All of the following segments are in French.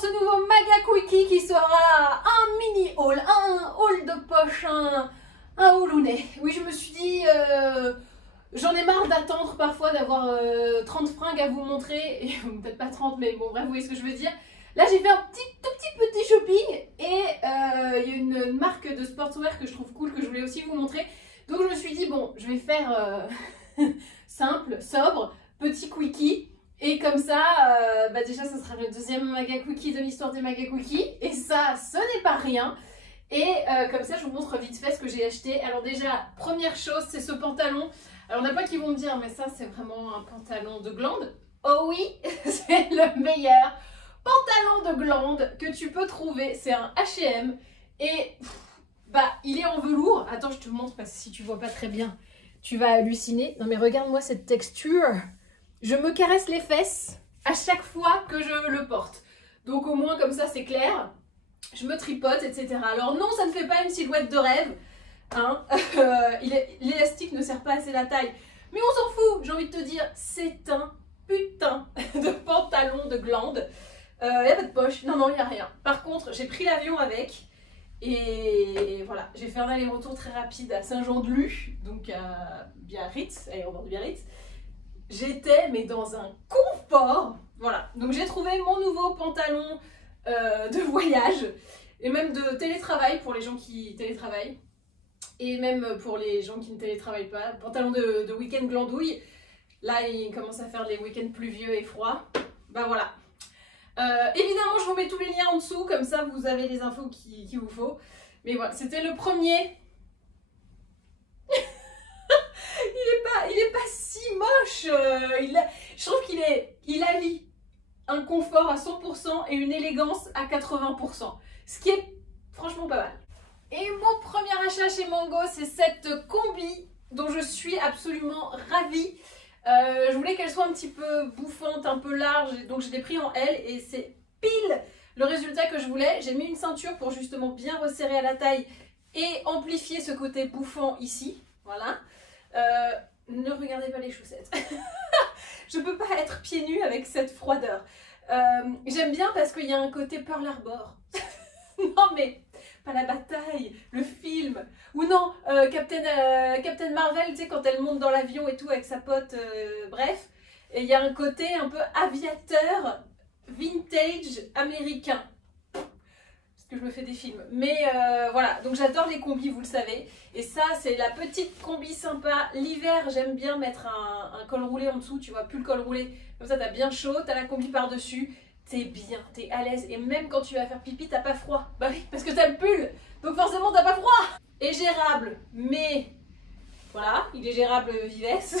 ce nouveau Maga Quickie qui sera un mini haul, un haul de poche, un haulounet. Oui, je me suis dit, j'en ai marre d'attendre parfois d'avoir 30 fringues à vous montrer, et peut-être pas 30, mais bon bref, vous voyez ce que je veux dire. Là j'ai fait un tout petit shopping, et il y a une marque de sportswear que je trouve cool, que je voulais aussi vous montrer. Donc je me suis dit, bon, je vais faire simple, sobre, petit quickie. Et comme ça, déjà ça sera le deuxième Maga Quickie de l'histoire des Maga Quickie. Et ça, ce n'est pas rien. Et comme ça, je vous montre vite fait ce que j'ai acheté. Alors déjà, première chose, c'est ce pantalon. Alors il y en a pas qui vont me dire, mais ça c'est vraiment un pantalon de glande. Oh oui, c'est le meilleur pantalon de glande que tu peux trouver. C'est un H&M. Et il est en velours. Attends, je te montre parce que si tu vois pas très bien, tu vas halluciner. Non mais regarde-moi cette texture. Je me caresse les fesses à chaque fois que je le porte. Donc au moins comme ça c'est clair. Je me tripote, etc. Alors non, ça ne fait pas une silhouette de rêve. Hein. L'élastique ne sert pas assez la taille. Mais on s'en fout, j'ai envie de te dire. C'est un putain de pantalon de glande. Il n'y a pas de poche. Non, il n'y a rien. Par contre, j'ai pris l'avion avec. Et voilà, j'ai fait un aller-retour très rapide à Saint-Jean-de-Luz. Donc à Biarritz, aéroport de Biarritz. J'étais mais dans un confort, voilà. Donc j'ai trouvé mon nouveau pantalon de voyage et même de télétravail pour les gens qui télétravaillent et même pour les gens qui ne télétravaillent pas. Pantalon de week-end glandouille. Là, il commence à faire les week-ends pluvieux et froids. Voilà. Évidemment, je vous mets tous les liens en dessous, comme ça vous avez les infos qu'il vous faut. Mais voilà, c'était le premier. Il est pas si moche, je trouve qu'il allie un confort à 100% et une élégance à 80%, ce qui est franchement pas mal. Et mon premier achat chez Mango, c'est cette combi dont je suis absolument ravie. Je voulais qu'elle soit un petit peu bouffante, un peu large, donc je l'ai pris en L et c'est pile le résultat que je voulais. J'ai mis une ceinture pour justement bien resserrer à la taille et amplifier ce côté bouffant ici, voilà. Ne regardez pas les chaussettes. Je peux pas être pieds nus avec cette froideur. J'aime bien parce qu'il y a un côté Pearl Harbor. Non mais, pas la bataille, le film. Ou non, Captain Marvel, tu sais, quand elle monte dans l'avion et tout avec sa pote, bref. Et il y a un côté un peu aviateur, vintage, américain. Que je me fais des films, mais voilà, donc j'adore les combis, vous le savez, et ça c'est la petite combi sympa. L'hiver j'aime bien mettre un col roulé en dessous, tu vois, plus le col roulé, comme ça t'as bien chaud, t'as la combi par dessus, t'es bien, t'es à l'aise, et même quand tu vas faire pipi t'as pas froid, bah oui, parce que t'as le pull, donc forcément t'as pas froid. Et gérable, mais voilà, il est gérable vivesse.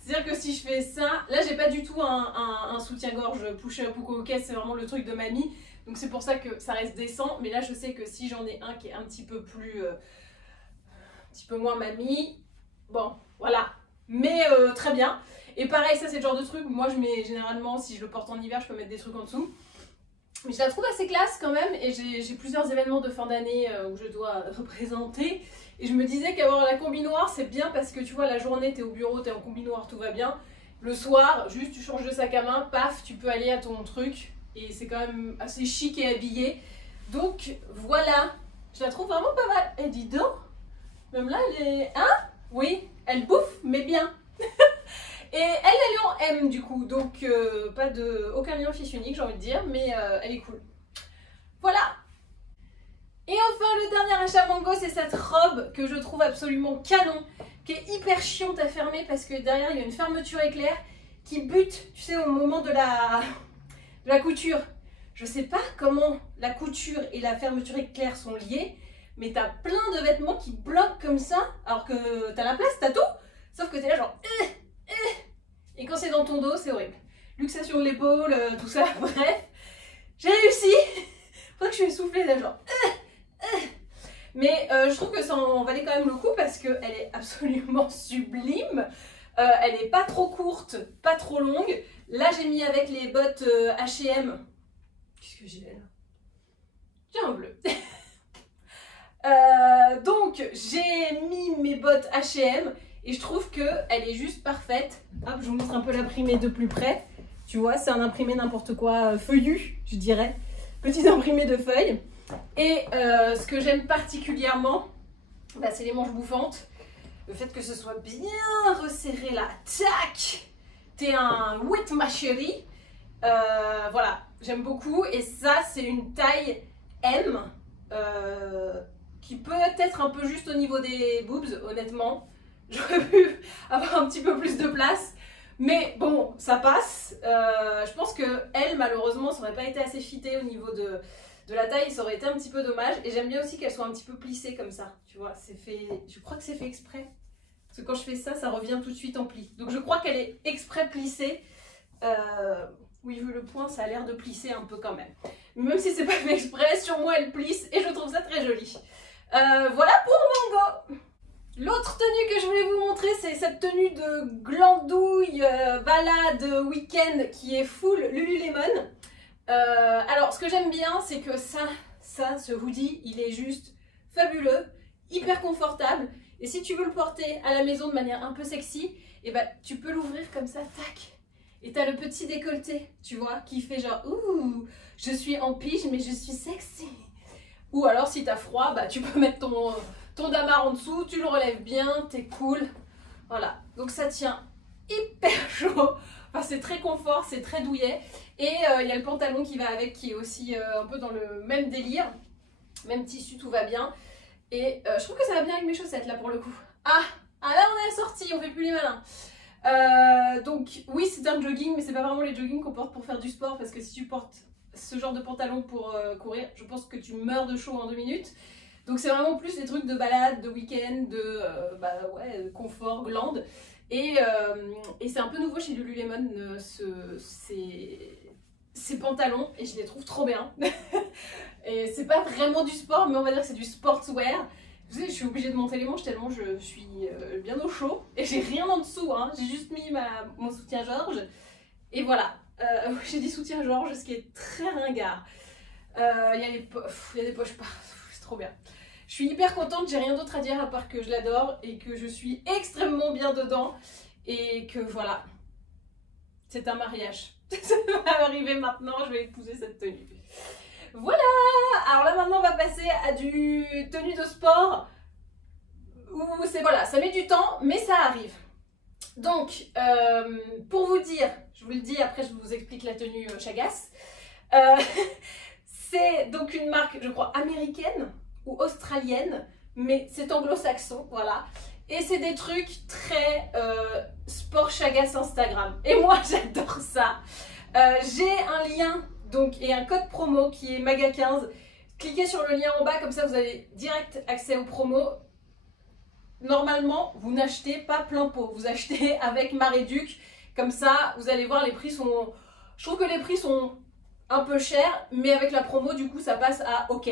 C'est-à-dire que si je fais ça, là j'ai pas du tout un soutien-gorge push-up ou coquette, c'est vraiment le truc de mamie. Donc c'est pour ça que ça reste décent, mais là je sais que si j'en ai un qui est un petit peu plus, un petit peu moins mamie, bon voilà, mais très bien. Et pareil, ça c'est le genre de truc, moi je mets généralement, si je le porte en hiver, je peux mettre des trucs en dessous. Mais je la trouve assez classe quand même, et j'ai plusieurs événements de fin d'année où je dois représenter. Et je me disais qu'avoir la combi noire c'est bien parce que tu vois, la journée t'es au bureau, t'es en combi noire, tout va bien. Le soir, juste tu changes de sac à main, paf, tu peux aller à ton truc. Et c'est quand même assez chic et habillé. Donc voilà, je la trouve vraiment pas mal. Et dis donc, même là elle est... Hein? Oui, elle bouffe, mais bien. Et elle est en M du coup, donc aucun lien fils unique j'ai envie de dire, mais elle est cool. Voilà. Et enfin le dernier achat Mango, c'est cette robe que je trouve absolument canon, qui est hyper chiante à fermer parce que derrière il y a une fermeture éclair qui bute, tu sais, au moment de la couture. Je sais pas comment la couture et la fermeture éclair sont liées, mais t'as plein de vêtements qui bloquent comme ça, alors que t'as la place, t'as tout, sauf que t'es là genre... Et quand c'est dans ton dos, c'est horrible. Luxation de l'épaule, tout ça, bref. J'ai réussi. Faudrait que je suis essoufflée là, genre... Mais je trouve que ça en valait quand même le coup parce qu'elle est absolument sublime. Elle est pas trop courte, pas trop longue. Là, j'ai mis avec les bottes H&M. Qu'est-ce que j'ai là? J'ai un bleu. Donc, j'ai mis mes bottes H&M et je trouve qu'elle est juste parfaite. Hop, je vous montre un peu l'imprimé de plus près. Tu vois, c'est un imprimé n'importe quoi, feuillu, je dirais. Petit imprimé de feuilles. Et ce que j'aime particulièrement, bah, c'est les manches bouffantes. Le fait que ce soit bien resserré là. Tac! T'es un whip ma chérie. Voilà, j'aime beaucoup. Et ça, c'est une taille M. Qui peut être un peu juste au niveau des boobs, honnêtement. J'aurais pu avoir un petit peu plus de place. Mais bon, ça passe. Je pense que elle, malheureusement, ça n'aurait pas été assez fitée au niveau de la taille. Ça aurait été un petit peu dommage. Et j'aime bien aussi qu'elle soit un petit peu plissée comme ça. Tu vois, c'est fait. Je crois que c'est fait exprès. Parce que quand je fais ça, ça revient tout de suite en pli. Donc je crois qu'elle est exprès plissée. Oui, vu le point, ça a l'air de plisser un peu quand même. Même si c'est pas fait exprès, sur moi elle plisse et je trouve ça très joli. Voilà pour Mango. L'autre tenue que je voulais vous montrer, c'est cette tenue de glandouille, balade, week-end qui est full Lululemon. Alors, ce que j'aime bien, c'est que ce hoodie, il est juste fabuleux, hyper confortable. Et si tu veux le porter à la maison de manière un peu sexy, et ben, tu peux l'ouvrir comme ça, tac. Et t'as le petit décolleté, tu vois, qui fait genre, ouh, je suis en pige, mais je suis sexy. Ou alors, si t'as froid, bah, tu peux mettre ton damar en dessous, tu le relèves bien, t'es cool. Voilà, donc ça tient hyper chaud. Enfin, c'est très confort, c'est très douillet. Et il y a le pantalon qui va avec, qui est aussi un peu dans le même délire. Même tissu, tout va bien. Et je trouve que ça va bien avec mes chaussettes, là, pour le coup. Ah, là, on est assorti, on fait plus les malins. Donc, oui, c'est un jogging, mais c'est pas vraiment les joggings qu'on porte pour faire du sport. Parce que si tu portes ce genre de pantalon pour courir, je pense que tu meurs de chaud en 2 minutes. Donc c'est vraiment plus des trucs de balade, de week-end, de confort, glande. Et c'est un peu nouveau chez Lululemon, ces pantalons, et je les trouve trop bien. Et c'est pas vraiment du sport, mais on va dire que c'est du sportswear. Vous savez, je suis obligée de monter les manches tellement je suis bien au chaud. Et j'ai rien en dessous, hein. J'ai juste mis mon soutien-gorge. Et voilà, j'ai dit soutien-gorge, ce qui est très ringard. Il y a des poches partout, c'est trop bien. Je suis hyper contente, j'ai rien d'autre à dire à part que je l'adore et que je suis extrêmement bien dedans. Et que voilà, c'est un mariage. Ça va arriver maintenant, je vais épouser cette tenue. Voilà. Alors là maintenant on va passer à du tenue de sport où c'est voilà, ça met du temps mais ça arrive. Donc pour vous dire, je vous le dis après je vous explique la tenue Chagas. C'est donc une marque je crois américaine ou australienne, mais c'est anglo-saxon, voilà. Et c'est des trucs très sport Chagas Instagram. Et moi j'adore ça. J'ai un lien donc, et un code promo qui est MAGA15. Cliquez sur le lien en bas, comme ça vous avez direct accès aux promos. Normalement, vous n'achetez pas plein pot, vous achetez avec ma réduc. Comme ça, vous allez voir, les prix sont... Je trouve que les prix sont un peu chers, mais avec la promo, du coup, ça passe à OK.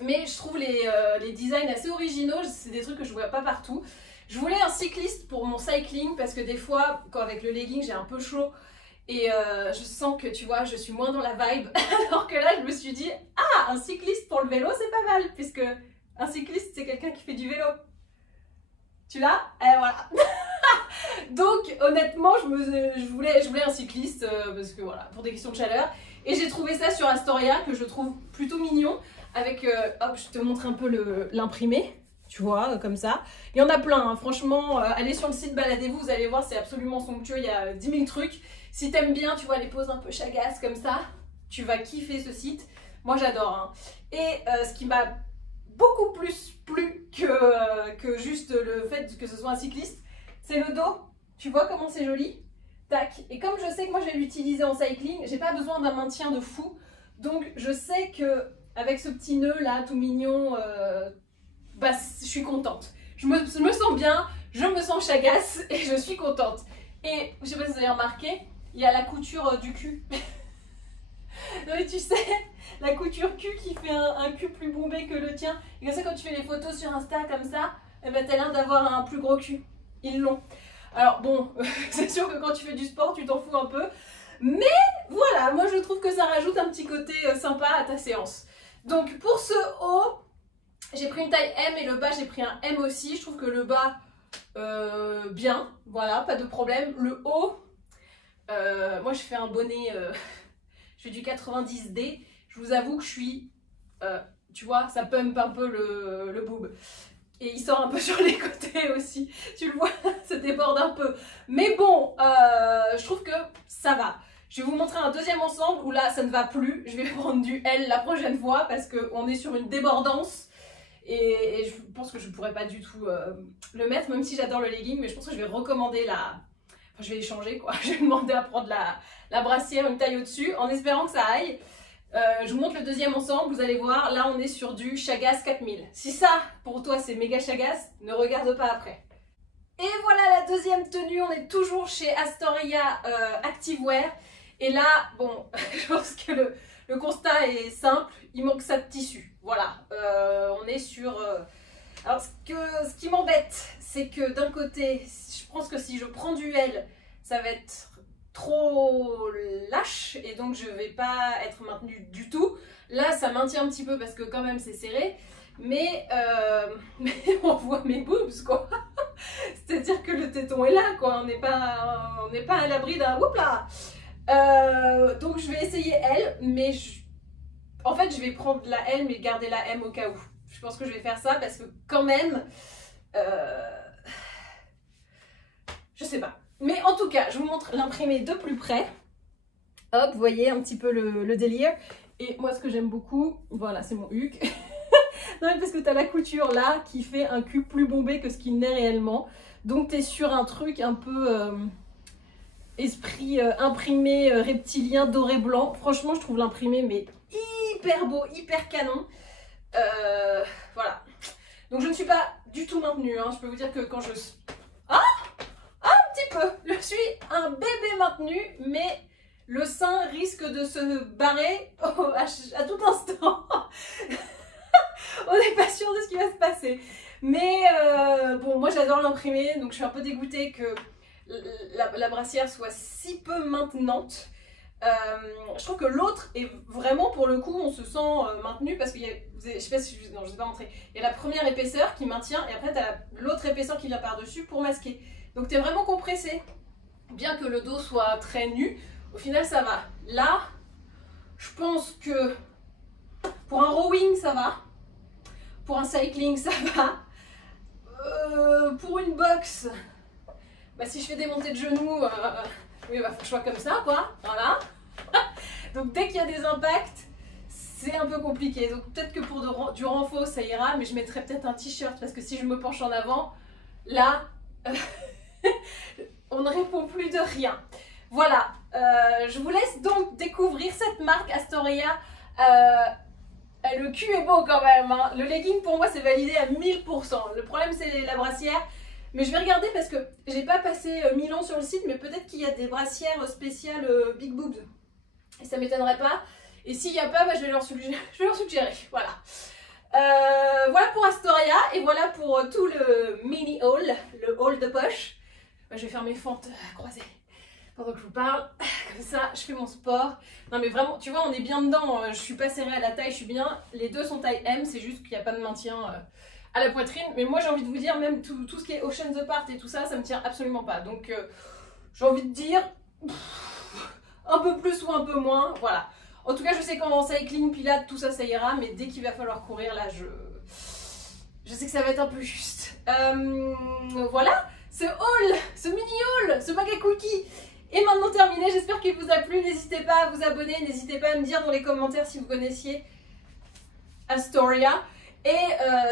Mais je trouve les designs assez originaux, c'est des trucs que je vois pas partout. Je voulais un cycliste pour mon cycling, parce que des fois, quand avec le legging, j'ai un peu chaud, et je sens que, tu vois, je suis moins dans la vibe. Alors que là, je me suis dit, ah, un cycliste pour le vélo, c'est pas mal. Puisque un cycliste, c'est quelqu'un qui fait du vélo. Tu l'as? Voilà. Donc, honnêtement, je voulais un cycliste. Parce que voilà, pour des questions de chaleur. Et j'ai trouvé ça sur Astoria, que je trouve plutôt mignon. Avec, hop, je te montre un peu l'imprimé. Tu vois, comme ça. Il y en a plein, hein. Franchement, allez sur le site, baladez-vous, vous allez voir, c'est absolument somptueux. Il y a 10 000 trucs. Si t'aimes bien, tu vois, les poses un peu Chagas comme ça, tu vas kiffer ce site. Moi, j'adore. Hein. Et ce qui m'a beaucoup plus plu que juste le fait que ce soit un cycliste, c'est le dos. Tu vois comment c'est joli? Tac. Et comme je sais que moi, je vais l'utiliser en cycling, j'ai pas besoin d'un maintien de fou. Donc, je sais que avec ce petit nœud là, tout mignon, bah, je suis contente. Je me sens bien, je me sens Chagas et je suis contente. Et je sais pas si vous avez remarqué, il y a la couture du cul. Non mais tu sais, la couture cul qui fait un cul plus bombé que le tien. Et comme ça, quand tu fais les photos sur Insta comme ça, eh ben, t'as l'air d'avoir un plus gros cul. Ils l'ont. Alors bon, c'est sûr que quand tu fais du sport, tu t'en fous un peu. Mais voilà, moi je trouve que ça rajoute un petit côté sympa à ta séance. Donc pour ce haut, j'ai pris une taille M et le bas j'ai pris un M aussi. Je trouve que le bas, bien, voilà, pas de problème. Le haut, Moi je fais un bonnet, je fais du 90D. Je vous avoue que je suis, tu vois, ça pump un peu le boob. Et il sort un peu sur les côtés aussi. Tu le vois, ça déborde un peu. Mais bon, je trouve que ça va. Je vais vous montrer un deuxième ensemble où là, ça ne va plus. Je vais prendre du L la prochaine fois parce qu'on est sur une débordance. Et je pense que je ne pourrais pas du tout le mettre, même si j'adore le legging. Mais je pense que je vais recommander la... Enfin, je vais échanger quoi. Je vais demander à prendre la brassière, une taille au-dessus, en espérant que ça aille. Je vous montre le deuxième ensemble, vous allez voir, là on est sur du Chagas 4000. Si ça, pour toi, c'est méga Chagas, ne regarde pas après. Et voilà la deuxième tenue, on est toujours chez Astoria Activewear. Et là, bon, je pense que le constat est simple, il manque ça de tissu. Voilà, on est sur... Alors ce qui m'embête, c'est que d'un côté, je pense que si je prends du L, ça va être trop lâche et donc je vais pas être maintenue du tout. Là ça maintient un petit peu parce que quand même c'est serré, mais on voit mes boobs quoi. C'est-à-dire que le téton est là quoi, on n'est pas à l'abri d'un whoop là. Donc je vais essayer L, mais en fait je vais prendre la L mais garder la M au cas où. Je pense que je vais faire ça parce que quand même je sais pas. Mais en tout cas, je vous montre l'imprimé de plus près. Hop, vous voyez un petit peu le délire. Et moi, ce que j'aime beaucoup, voilà, c'est mon huc. Non, mais parce que tu as la couture là qui fait un cul plus bombé que ce qu'il n'est réellement. Donc, tu es sur un truc un peu esprit imprimé reptilien doré blanc. Franchement, je trouve l'imprimé mais hyper beau, hyper canon. Voilà. Donc, je ne suis pas du tout maintenue. Hein. Je peux vous dire que quand je... Je suis un bébé maintenu, mais le sein risque de se barrer à tout instant. On n'est pas sûr de ce qui va se passer. Mais bon, moi j'adore l'imprimer, donc je suis un peu dégoûtée que la brassière soit si peu maintenante. Je trouve que l'autre est vraiment, pour le coup, on se sent maintenu parce qu'il y a, je sais pas si je, non, je ne vous ai pas montré, il y a la première épaisseur qui maintient et après tu as l'autre épaisseur qui vient par-dessus pour masquer. Donc tu es vraiment compressé. Bien que le dos soit très nu, au final ça va. Là, je pense que pour un rowing ça va. Pour un cycling ça va. Pour une boxe, bah, si je fais des montées de genoux, oui, bah, faut que je sois comme ça quoi. Voilà. Donc dès qu'il y a des impacts, c'est un peu compliqué. Donc peut-être que pour du renfort ça ira, mais je mettrai peut-être un t-shirt parce que si je me penche en avant, là... on ne répond plus de rien. Voilà, je vous laisse donc découvrir cette marque Astoria. Le cul est beau quand même. Hein. Le legging pour moi c'est validé à 1000%. Le problème c'est la brassière. Mais je vais regarder parce que j'ai pas passé 1000 ans sur le site, mais peut-être qu'il y a des brassières spéciales Big Boobs. Et ça m'étonnerait pas. Et s'il n'y a pas, bah, je vais leur suggérer. Voilà. Voilà pour Astoria et voilà pour tout le mini haul, le haul de poche. Je vais faire mes fentes croisées pendant que je vous parle. Comme ça, je fais mon sport. Non mais vraiment, tu vois, on est bien dedans. Je suis pas serrée à la taille, je suis bien. Les deux sont taille M, c'est juste qu'il n'y a pas de maintien à la poitrine. Mais moi, j'ai envie de vous dire, même tout ce qui est Oceans Apart et tout ça, ça me tient absolument pas. Donc, j'ai envie de dire un peu plus ou un peu moins. Voilà. En tout cas, je sais qu'en cycling, pilates, tout ça, ça ira. Mais dès qu'il va falloir courir, là, je sais que ça va être un peu juste. Voilà. Ce haul, ce mini haul, ce maga cookie est maintenant terminé. J'espère qu'il vous a plu. N'hésitez pas à vous abonner. N'hésitez pas à me dire dans les commentaires si vous connaissiez Astoria. Et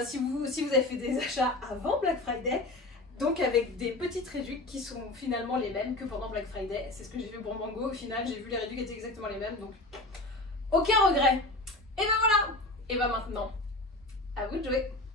si vous avez fait des achats avant Black Friday, donc avec des petites réductions qui sont finalement les mêmes que pendant Black Friday. C'est ce que j'ai fait pour Mango. Au final, j'ai vu les réductions qui étaient exactement les mêmes. Donc, aucun regret. Et ben voilà. Et ben maintenant, à vous de jouer.